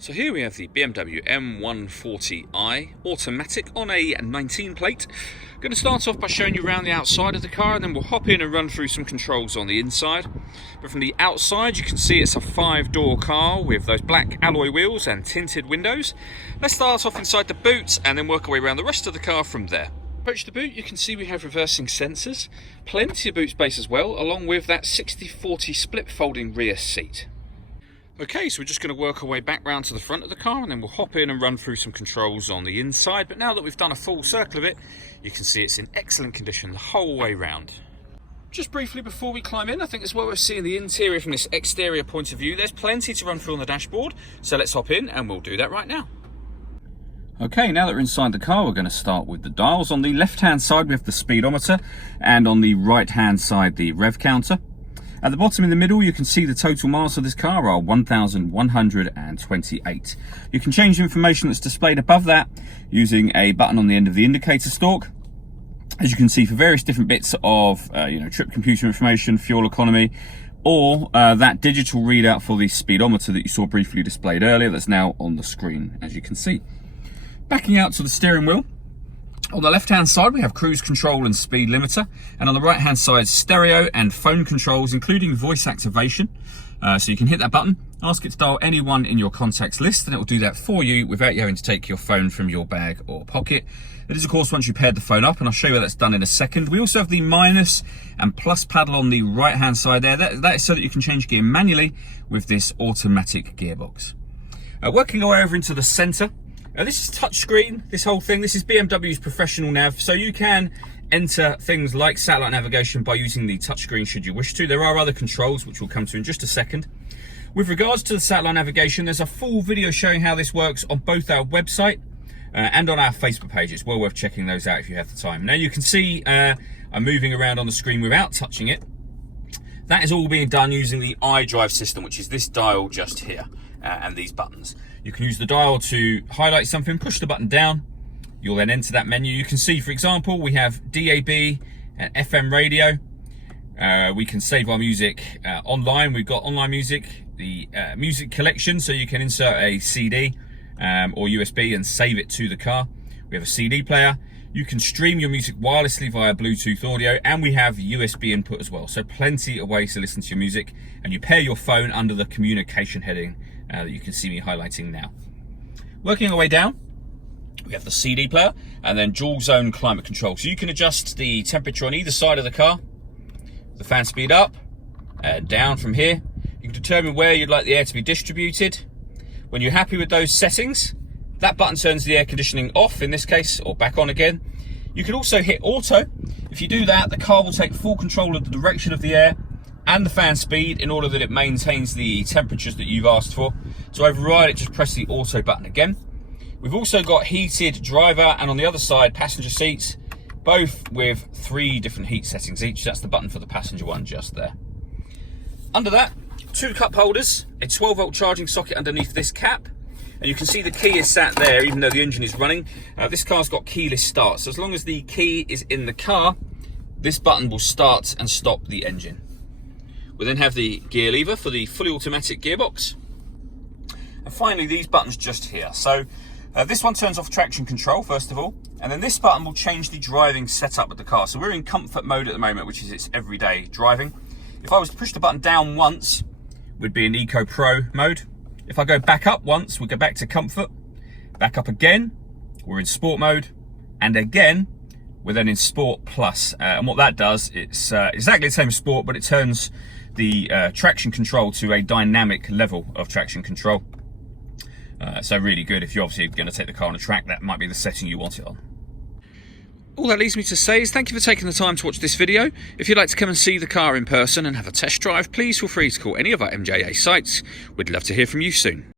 So here we have the BMW M140i automatic on a 19 plate. I'm going to start off by showing you around the outside of the car, and then we'll hop in and run through some controls on the inside. But from the outside you can see it's a 5-door car with those black alloy wheels and tinted windows. Let's start off inside the boot and then work our way around the rest of the car from there. Approach the boot, you can see we have reversing sensors, plenty of boot space as well, along with that 60/40 split folding rear seat. Okay, so we're just going to work our way back round to the front of the car, and then we'll hop in and run through some controls on the inside. But now that we've done a full circle of it, you can see it's in excellent condition the whole way round. Just briefly before we climb in, I think it's worth seeing the interior from this exterior point of view. There's plenty to run through on the dashboard, so let's hop in and we'll do that right now. Okay, now that we're inside the car, we're going to start with the dials. On the left-hand side, we have the speedometer, and on the right-hand side, the rev counter. At the bottom in the middle, you can see the total miles of this car are 1,128. You can change the information that's displayed above that using a button on the end of the indicator stalk. As you can see, for various different bits of trip computer information, fuel economy, or that digital readout for the speedometer that you saw briefly displayed earlier that's now on the screen, as you can see. Backing out to the steering wheel. On the left-hand side, we have cruise control and speed limiter, and on the right-hand side, stereo and phone controls, including voice activation. So you can hit that button, ask it to dial anyone in your contacts list, and it will do that for you without you having to take your phone from your bag or pocket. It is, of course, once you paired the phone up, and I'll show you how that's done in a second. We also have the minus and plus paddle on the right-hand side there. That is so that you can change gear manually with this automatic gearbox. Working our way over into the center. This is touchscreen, this whole thing. This is BMW's professional nav, so you can enter things like satellite navigation by using the touchscreen should you wish to. There are other controls which we'll come to in just a second. With regards to the satellite navigation, there's a full video showing how this works on both our website and on our Facebook page. It's well worth checking those out if you have the time. Now you can see I'm moving around on the screen without touching it. That is all being done using the iDrive system, which is this dial just here. And these buttons. You can use the dial to highlight something, push the button down, you'll then enter that menu. You can see, for example, we have DAB and FM radio. We can save our music online. We've got online music, the music collection, so you can insert a CD or USB and save it to the car. We have a CD player. You can stream your music wirelessly via Bluetooth audio, and we have USB input as well. So plenty of ways to listen to your music, and you pair your phone under the communication heading that you can see me highlighting now. Working our way down, we have the CD player and then dual zone climate control. So you can adjust the temperature on either side of the car, the fan speed up and down from here. You can determine where you'd like the air to be distributed. When you're happy with those settings, that button turns the air conditioning off in this case, or back on again. You can also hit auto. If you do that, the car will take full control of the direction of the air and the fan speed in order that it maintains the temperatures that you've asked for. To override it, just press the auto button again. We've also got heated driver and on the other side passenger seats, both with 3 different heat settings each. That's the button for the passenger one just there. Under that, 2 cup holders, a 12-volt charging socket underneath this cap, and you can see the key is sat there even though the engine is running. This car's got keyless start, so as long as the key is in the car, this button will start and stop the engine. We then have the gear lever for the fully automatic gearbox. And finally, these buttons just here. So this one turns off traction control, first of all, and then this button will change the driving setup of the car. So we're in comfort mode at the moment, which is its everyday driving. If I was to push the button down once, we'd be in Eco Pro mode. If I go back up once, we'll go back to comfort. Back up again, we're in sport mode. And again, we're then in Sport Plus. And what that does, it's exactly the same as Sport, but it turns the traction control to a dynamic level of traction control. So really good if you're obviously going to take the car on a track. That might be the setting you want it on. All that leaves me to say is thank you for taking the time to watch this video. If you'd like to come and see the car in person and have a test drive, please feel free to call any of our MJA sites. We'd love to hear from you soon.